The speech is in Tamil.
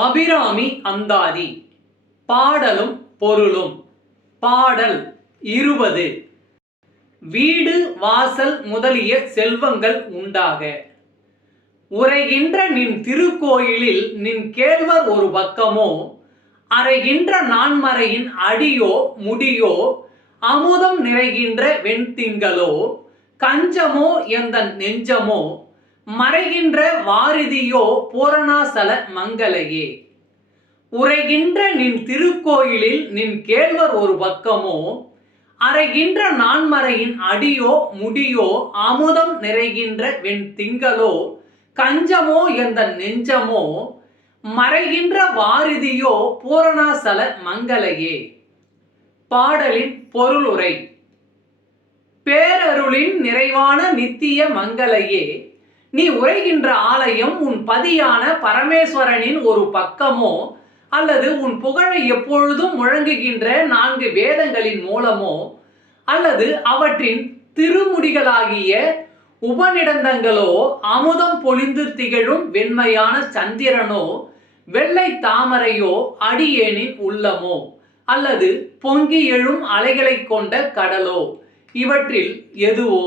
அபிராமி அந்தாதி. பாடலும் பொருளும். பாடல் இருபது. வீடு வாசல் முதலிய செல்வங்கள் உண்டாக. உரைகின்ற நின் திருக்கோயிலில் நின் கேழ்வர் ஒரு பக்கமோ அறைகின்ற நான்மறையின் அடியோ முடியோ அமுதம் நிறைகின்ற வெண்திங்களோ கஞ்சமோ எந்த நெஞ்சமோ மறைகின்ற வாரிதியோ பூரணாசல மங்களையே. உரைகின்ற நின் திருக்கோயிலில் நின் கேழ்வர் ஒரு பக்கமோ அறைகின்ற நான்மறையின் அடியோ முடியோ அமுதம் நிறைகின்ற வெண் திங்களோ கஞ்சமோ எந்த நெஞ்சமோ மறைகின்ற வாரிதியோ பூரணாசல மங்களையே. பாடலின் பொருளுரை. பேரருளின் நிறைவான நித்திய மங்களையே. நீ உரைகின்ற ஆலயம் உன் பதியான பரமேஸ்வரனின் ஒரு பக்கமோ அல்லது உன் புகழை எப்பொழுதும் முழங்குகின்ற நான்கு வேதங்களின் மூலமோ அல்லது அவற்றின் திருமுடிகளாகிய உபநிடந்தங்களோ அமுதம் பொழிந்து திகழும் வெண்மையான சந்திரனோ வெள்ளை தாமரையோ அடியேனின் உள்ளமோ அல்லது பொங்கி எழும் அலைகளைக் கொண்ட கடலோ இவற்றில் எதுவோ?